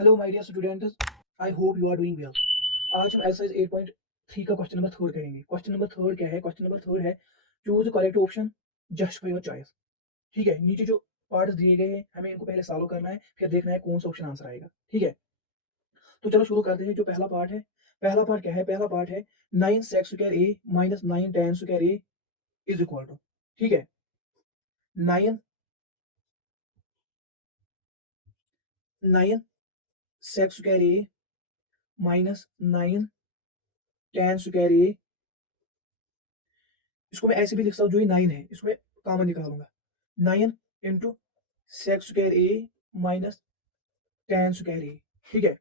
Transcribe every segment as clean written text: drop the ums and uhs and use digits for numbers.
Hello my dear students, I hope you are doing well. आज हम exercise 8.3 का question number third करेंगे। Question number third क्या है? क्वेश्चन नंबर थर्ड है choose the correct option just for your choice. ठीक है, नीचे जो पार्ट्स दिए गए हैं हमें इनको पहले सॉल्व करना है, फिर देखना है कौन सा ऑप्शन आंसर आएगा। ठीक है, तो चलो शुरू करते हैं। जो पहला पार्ट है, पहला पार्ट क्या है? पहला पार्ट है 9 sec square A minus 9 tan square A is equal to, ठीक है, 9 9 sec square A minus 9 tan square A. इसको मैं ऐसे भी लिख सकता हूँ, जो ये 9 है इसको मैं कॉमन निकालूंगा। 9 into sec square A minus tan square A, ठीक है,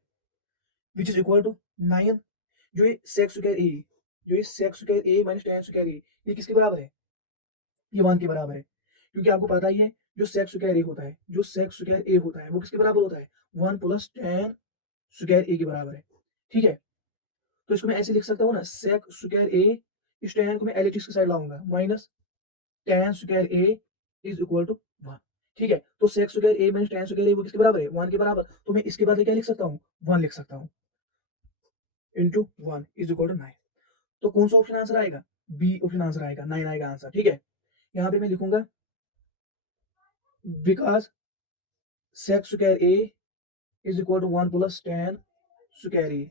विच इज इक्वल टू 9। जो ये सेक स्क्वायर ए, जो ये sec square A minus tan square ए, ये किसके बराबर है? ये 1 के बराबर है, क्योंकि आपको पता ही है जो सेक स्क्वायर ए होता है, जो सेक स्क्वायर ए होता है वो किसके बराबर होता है? 1 प्लस tan स्क्वायर ए के बराबर है। ठीक है, तो इसको मैं ऐसे लिख सकता हूँ ना, सेक स्क्वायर ए, इस tan को मैं एलएचएस की साइड लाऊंगा, minus tan square A is equal to 1। ठीक है, तो sec square A minus tan square A वो किसके बराबर है? 1 के बराबर। तो मैं इसके बदले क्या लिख सकता हूँ? 1 लिख सकता हूँ, इंटू 1 इज इक्वल टू 9। तो कौन सा ऑप्शन आंसर आएगा? बी ऑप्शन आंसर आएगा, 9 आएगा आंसर। ठीक है, यहाँ पे मैं लिखूंगा because sec square A is equal to 1 plus tan square A,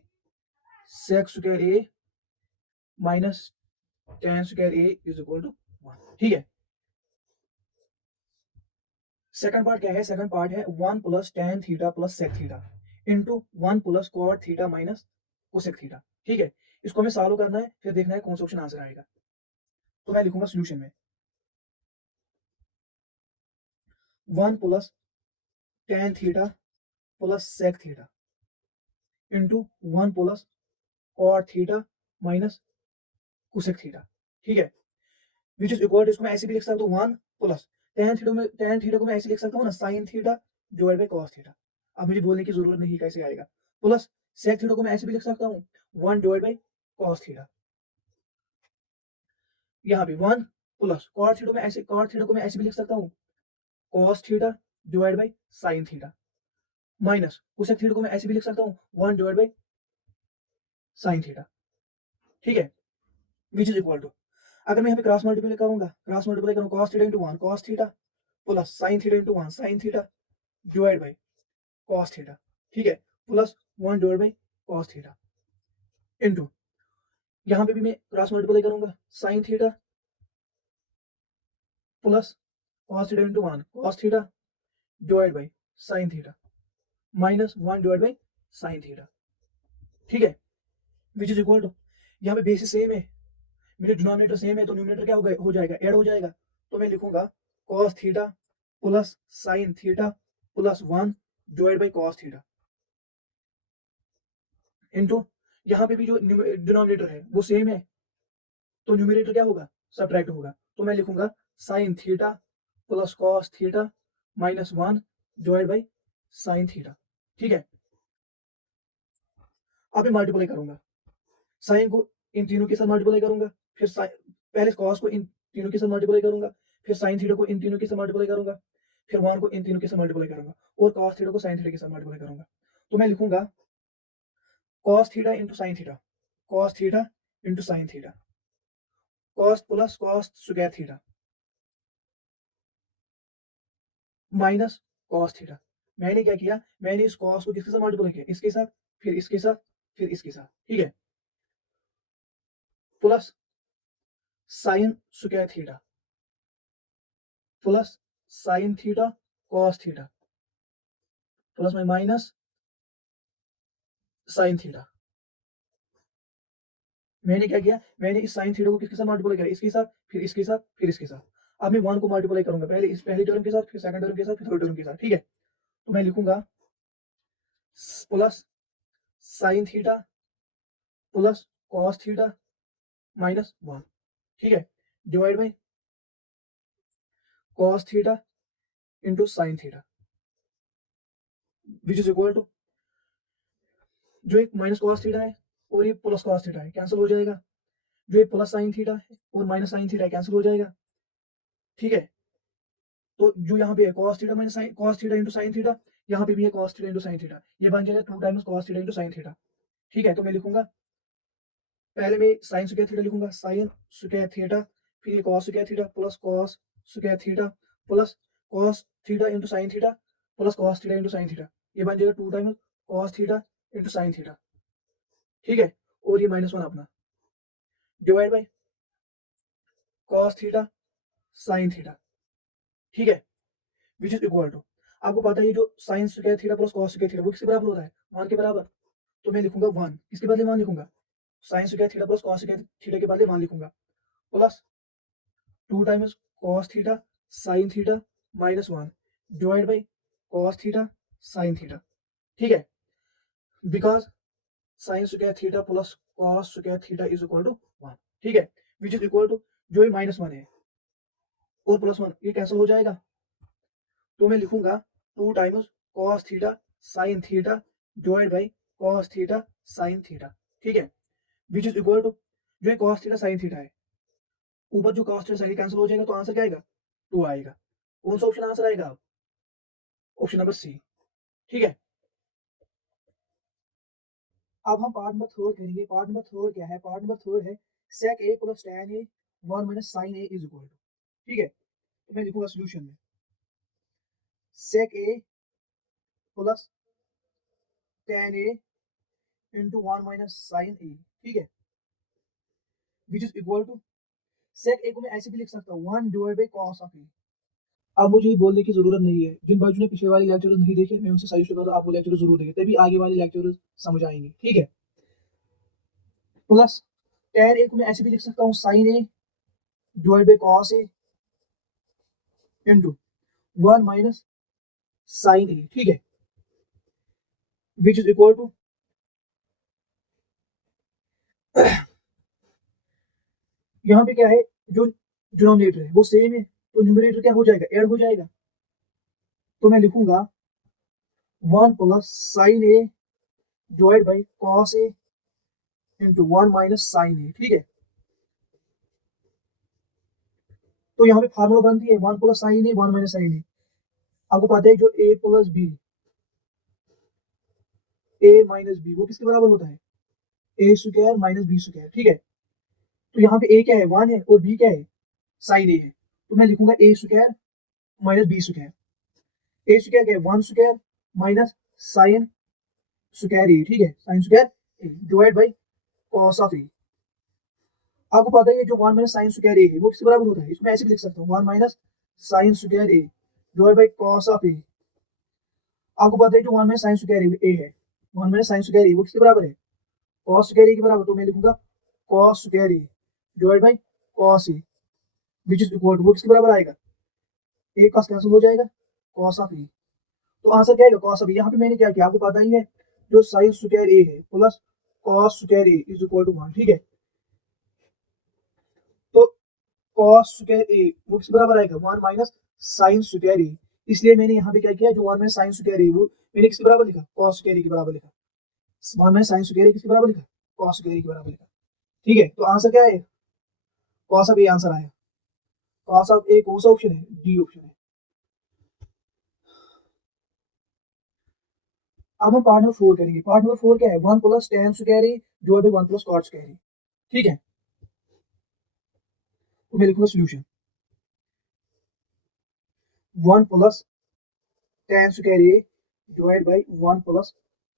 sec square A minus tan square A is equal to 1। ठीक है, सेकंड पार्ट क्या है? सेकंड पार्ट है 1 plus tan theta plus sec theta into 1 plus cot theta minus cosec theta. ठीक है, इसको हमें solve करना है, फिर देखना है कौन सा ऑप्शन आंसर आएगा। तो मैं लिखूंगा सोल्यूशन में 1 plus tan theta plus sec theta into 1 plus cot theta minus cosec theta. ठीक है, विच इज इक्वल टू, इसको मैं ऐसे भी लिख सकता हूँ 1 प्लस tan थीटा को मैं ऐसे लिख सकता हूँ ना, sin theta divide by cos theta. अब मुझे बोलने की जरूरत नहीं कैसे आएगा। प्लस sec थीटा को मैं ऐसे भी लिख सकता हूँ 1 डिवाइड बाय cos थीटा। यहाँ पे 1 प्लस cot थीटा को मैं ऐसे भी लिख सकता हूँ cos theta divide by sin theta, minus cosec theta को मैं ऐसे भी लिख सकता हूँ 1 डिवाइड बाय sin थीटा। ठीक है, विच इज इक्वल टू, अगर मैं यहाँ पे क्रॉस मल्टीप्लाई करूंगा, क्रॉस मल्टीप्लाई करूँ cos theta into 1 cos theta plus sin theta into 1 sin theta divide by cos theta. ठीक है, plus 1 divide by cos theta into, यहाँ पे भी मैं क्रॉस मल्टीप्लाई करूंगा, sin theta plus cos theta into 1 cos theta divide by sin theta minus 1 divide by sin theta. ठीक है, which is equal to, यहाँ पे बेसिस सेम है, मेरे डिनोमिनेटर सेम है, तो न्यूमरेटर क्या हो जाएगा? ऐड हो जाएगा। तो मैं लिखूंगा cos theta plus sin theta plus 1 divide by cos theta into, यहाँ पे भी जो डिनोमिनेटर है वो सेम है, तो न्यूमरेटर क्या होगा? सब्ट्रैक्ट होगा। तो मैं लिखूंगा sin theta plus cos theta minus 1 divide by sin theta. ठीक है, अब मैं मल्टीप्लाई करूंगा, साइन को इन तीनों के साथ मल्टीप्लाई करूंगा, फिर पहले cos को इन तीनों के साथ मल्टीप्लाई करूंगा, फिर sin थीटा को इन तीनों के साथ मल्टीप्लाई करूंगा, फिर 1 को इन तीनों के साथ मल्टीप्लाई करूंगा और cos थीटा को sin थीटा के साथ मल्टीप्लाई करूंगा। तो मैं लिखूंगा cos theta into sine theta, cos theta into sine theta, cos plus cos square theta minus cos theta. मैंने क्या किया? मैंने इस cos को किसके साथ मल्टीप्लाई किया? इसके साथ, फिर इसके साथ, फिर इसके साथ। ठीक है, plus sign square theta plus sine theta cos theta plus में माइनस साइन थीटा। मैंने क्या किया? मैंने इस साइन थीटा को किसके साथ मल्टीप्लाई किया? इसके साथ, फिर इसके साथ, फिर इसके साथ। अब मैं 1 को मल्टीप्लाई करूंगा, पहले इस पहली टर्म के साथ, फिर सेकंड टर्म के साथ, फिर थर्ड टर्म के साथ। ठीक है, तो मैं लिखूंगा plus sine theta plus cos theta minus 1। ठीक है, divide by cos theta into sine theta, which is equal to, जो एक माइनस cos थीटा है और ये प्लस cos थीटा है, कैंसिल हो जाएगा। जो ये प्लस साइन थीटा है और माइनस साइन थीटा है, कैंसिल हो जाएगा। ठीक है, तो जो यहाँ पे है cos theta minus sine cos theta into sine theta, यहाँ पे भी है cos theta into sine theta, ये बन जाएगा 2 times cos theta into sine theta. ठीक है, तो मैं लिखूंगा, पहले मैं साइन स्क्वायर थीटा लिखूंगा, साइन स्क्वायर थीटा, फिर ये cos square theta plus cos square theta plus cos theta into sine theta plus cos theta into sine theta, ये बन जाएगा 2 times cos theta into sine theta. ठीक है, और ये -1 अपना divide by cos theta sine theta. ठीक है, विच इज इक्वल टू, आपको पता है ये जो sign square theta plus cos square theta वो किसके बराबर होता है, 1 के बराबर। तो मैं लिखूंगा 1, किसके बदले 1 लिखूंगा, sine square theta plus cos square theta के बदले 1 लिखूंगा, plus 2 times cos theta sine theta minus 1 divide by cos theta sine theta. ठीक है, because sine square theta plus cos square theta is equal to 1। ठीक है, which is equal to, जो ये -1 है और +1 ये कैंसिल हो जाएगा, तो मैं लिखूंगा 2 times cos theta sine theta divide by cos theta sine theta. ठीक है, विच इज इक्वल टू, जो ये cos थीटा साइन थीटा है, ऊपर जो cos थीटा साइन कैंसिल हो जाएगा, तो आंसर क्या आएगा, 2 आएगा। कौन सा ऑप्शन आंसर आएगा, ऑप्शन नंबर सी। ठीक है, अब हम पार्ट नंबर थर्ड करेंगे। पार्ट नंबर थर्ड क्या है, पार्ट नंबर थर्ड है sec a plus tan a 1 minus sin a is equal to. ठीक है, तो मैं लिखूंगा सोल्यूशन में sec a plus tan a into 1 minus sin a। ठीक है, which is equal to, sec a को मैं ऐसे भी लिख सकता हूँ 1 divide by cos of a। अब मुझे ये बोलने की जरूरत नहीं है, जिन बच्चों ने पिछले वाले लेक्चर नहीं देखे मैं उनसे सजेस्ट करूँ आप वो लेक्चर जरूर देखें, तभी आगे वाले लेक्चर समझ आएंगे। ठीक है, प्लस tan a को मैं ऐसे भी लिख सकता हूँ sin a divide by cos a into 1 minus sin a। ठीक है, विच इज इक्वल टू, यहाँ पे क्या है, जो डिनोमिनेटर है वो सेम है, तो न्यूमरेटर क्या हो जाएगा, ऐड हो जाएगा। तो मैं लिखूंगा 1 plus sine A divide by cos A into 1 minus sine A. ठीक है, तो यहाँ पे फार्मूला बनती है 1 plus sine A 1 minus sine A. आपको पता है जो a plus B, A minus B वो किसके बराबर होता है, A square minus B square. ठीक है, तो यहाँ पे a क्या है 1 है और b क्या है साइन ए है, तो मैं लिखूंगा a square minus B square. A square क्या है 1 square minus sine square A. ठीक है, sine square A divide by cos of A. आपको पता है जो 1 माइनस साइन स्क्वायर ए है वो किसके बराबर होता है, इसमें ऐसे भी लिख सकता हूँ 1 minus sine square A divide by cos of A. आपको पता है जो 1 माइनस साइन स्क्वायर ए है, 1 माइनस साइन स्क्वायर ए वो किसके बराबर है, कॉस स्क्वायर ए के बराबर। तो मैं लिखूंगा cos square A divide by cos A which is equal to, वो किसके बराबर आएगा, ए कॉस कैंसिल हो जाएगा, कॉस ऑफ ए। तो आंसर क्या आएगा, कॉस ऑफ ए। यहाँ पे मैंने क्या किया आपको पता ही है, जो साइन स्क्वायर ए है plus cos square A is equal to 1। ठीक है, तो कॉस स्क्वायर ए वो किस बराबर आएगा 1 माइनस साइन स्क्वायर ए। इसलिए मैंने यहाँ पे क्या किया, जो 1 माइनस साइन स्क्वायर ए वो मैंने किसके बराबर लिखा, कॉस स्क्वायर ए के बराबर लिखा। 1 माइनस साइन स्क्वायर ए किसके बराबर लिखा, कॉस स्क्वायर ए के बराबर लिखा। ठीक है, तो आंसर क्या है, कॉस ऑफ ए आंसर आया। कॉस ऑफ ए कौन सा ऑप्शन है, डी ऑप्शन है। अब हम पार्ट नंबर 4 करेंगे। पार्ट नंबर 4 क्या है, 1 plus tan square A divide by 1 plus cot square A. ठीक है, तो मैं लिखूंगा solution 1 plus tan square A divide by 1 plus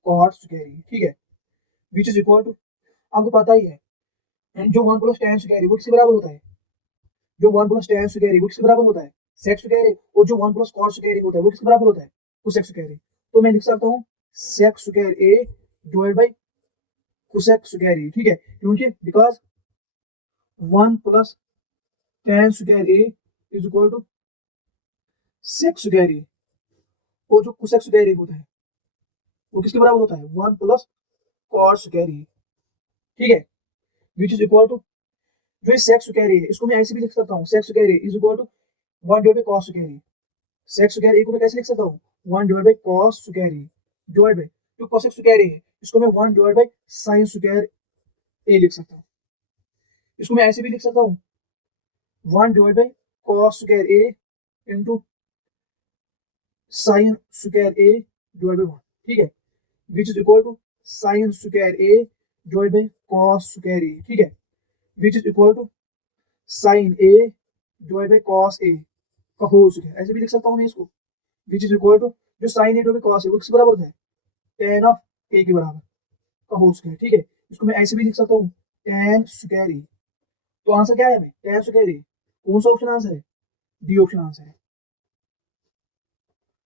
cot square A. ठीक है, विच इज इक्वल टू, आपको पता ही है जो 1 प्लस tan स्क्वायर ए वो किसके बराबर होता है, जो 1 प्लस tan स्क्वायर ए वो किसके बराबर होता है, sec स्क्वायर ए। और जो 1 प्लस cot स्क्वायर ए होता है वो किसके बराबर होता है, cosec स्क्वायर ए। तो मैं लिख सकता हूँ sec square A divide by cosec square A. ठीक है, क्योंकि because 1 plus tan square A is equal to sec square A, और जो cosec स्क्वायर ए होता है वो किसके बराबर होता है, 1 प्लस cot स्क्वायर ए। ठीक है, विच इज इक्वल टू, जो sec स्क्वायर ए है इसको मैं ऐसे भी लिख सकता हूँ sec square A is equal to 1 divide by cos square A. sec square A को मैं कैसे लिख सकता हूँ, 1 divide by cos square A divide by जो cosec स्क्वायर ए है इसको मैं 1 divide by sin square A लिख सकता हूँ। इसको मैं ऐसे भी लिख सकता हूँ 1 divide by cos square A into sine square A divide by 1, ठीक है, which is equal to sine square A divide by cos square A, ठीक है, which is equal to sine A divide by cos A का whole square, ऐसे भी लिख सकता हूँ मैं इसको, विच इज इक्वल टू जो sine A divide by cos A वो किस बराबर होता है, tan ऑफ ए के बराबर का होल स्क्वायर, ठीक है, इसको मैं ऐसे भी लिख सकता हूँ tan स्क्वायर ए। तो आंसर क्या है हमें, tan स्क्वायर ए, कौन सा ऑप्शन आंसर है, डी ऑप्शन आंसर है।